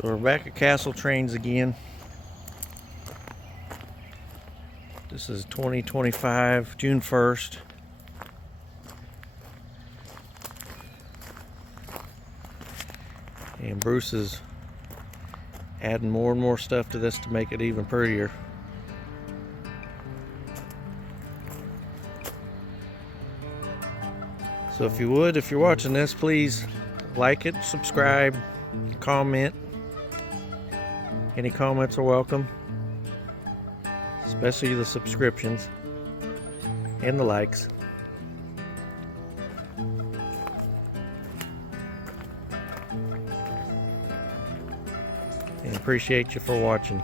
So we're back at Castle Trains again. This is 2025, June 1st. And Bruce is adding more and more stuff to this to make it even prettier. So if you would, if you're watching this, please like it, subscribe, comment. Any comments are welcome, especially the subscriptions and the likes. And appreciate you for watching.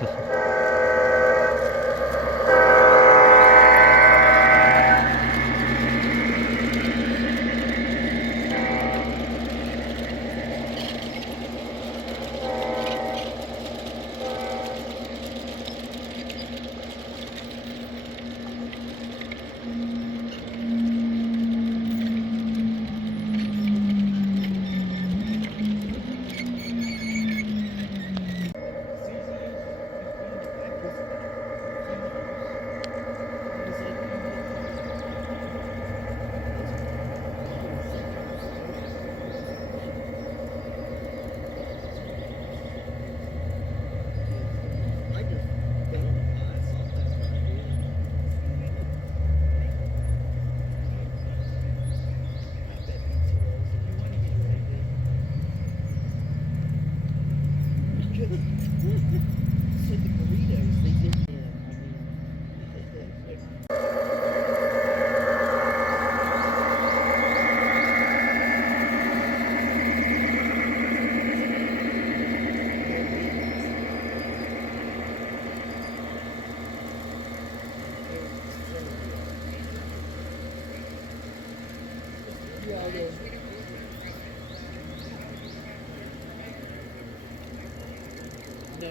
No,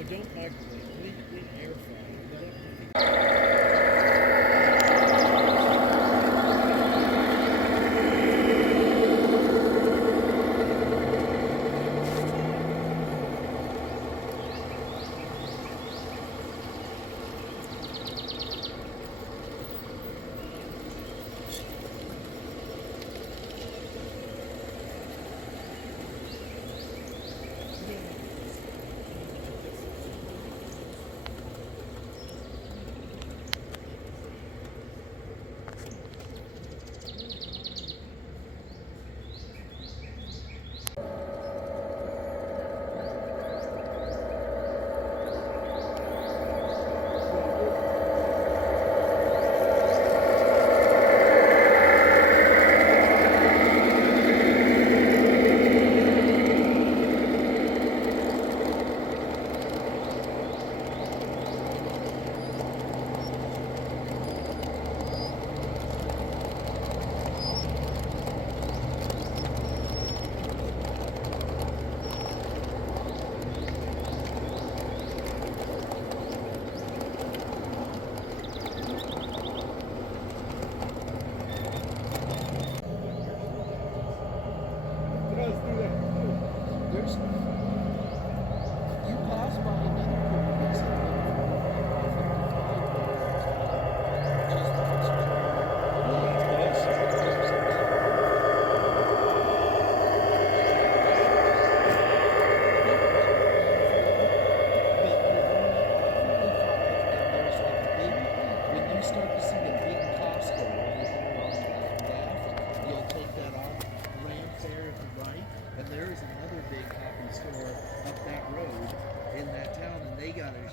don't microwave. We air fry.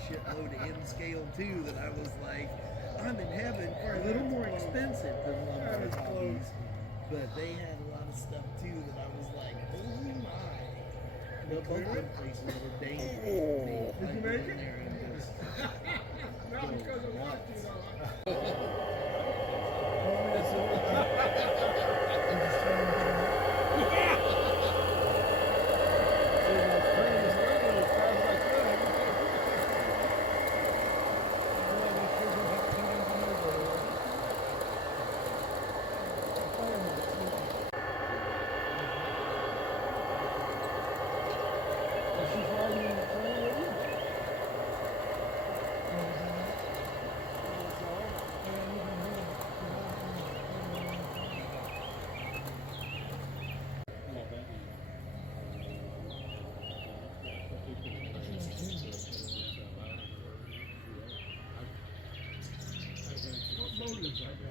Shitload of N scale too that I was like, I'm in heaven. A little more expensive than Lumber Hobbies, but they had a lot of stuff too that I was like, oh my. The both them places were dangerous. Did you make it? There and just not because I want to though. What motor is that?